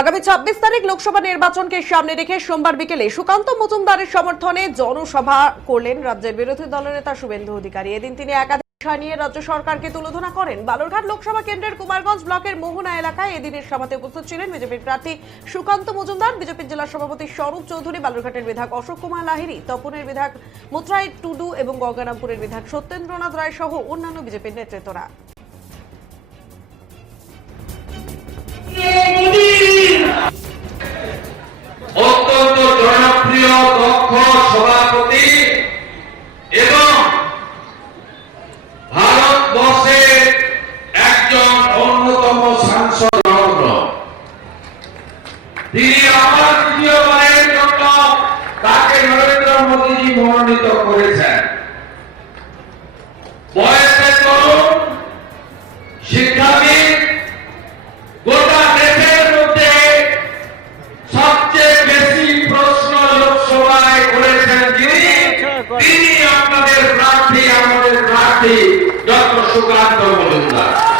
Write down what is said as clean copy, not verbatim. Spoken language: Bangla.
আগামী ২৬ তারিখ লোকসভা নির্বাচনকে সামনে রেখে সোমবার বিকেলে সুকান্ত মজুমদারের সমর্থনে জনসভা করলেন রাজ্যের বিরোধী দলনেতা শুভেন্দু অধিকারী। এদিন তিনি একাধিক বিষয় নিয়ে রাজ্য সরকারকে তুলোধনা করেন। বালুরঘাট লোকসভা কেন্দ্রের কুমারগঞ্জ ব্লকের মোহনা এলাকায় এদিনের সভাতে উপস্থিত ছিলেন বিজেপির প্রার্থী সুকান্ত মজুমদার, বিজেপির জেলা সভাপতি স্বরূপ চৌধুরী, বালুরঘাটের বিধায়ক অশোক কুমার লাহিড়ী, তপনের বিধায়ক মুত্রাই টুডু এবং গঙ্গারামপুরের বিধায়ক সত্যেন্দ্রনাথ রায় সহ অন্যান্য বিজেপির নেতৃত্বরা। অত্যন্ত জনপ্রিয় দক্ষ সভাপতি এবং ভারতবর্ষের একজন অন্যতম সাংসদ রত্ন। তিনি আবার দ্বিতীয়বারের জন্য তাকে নরেন্দ্র মোদীজি মনোনীত করেছেন। বয়সে তরুণ, শিক্ষাবিদ, গোটা দেশের মধ্যে সবচেয়ে বেশি প্রশ্ন লোকসভায় করেছেন তিনি আপনাদের প্রার্থী, আমাদের প্রার্থী ডক্টর সুকান্ত মজুমদার।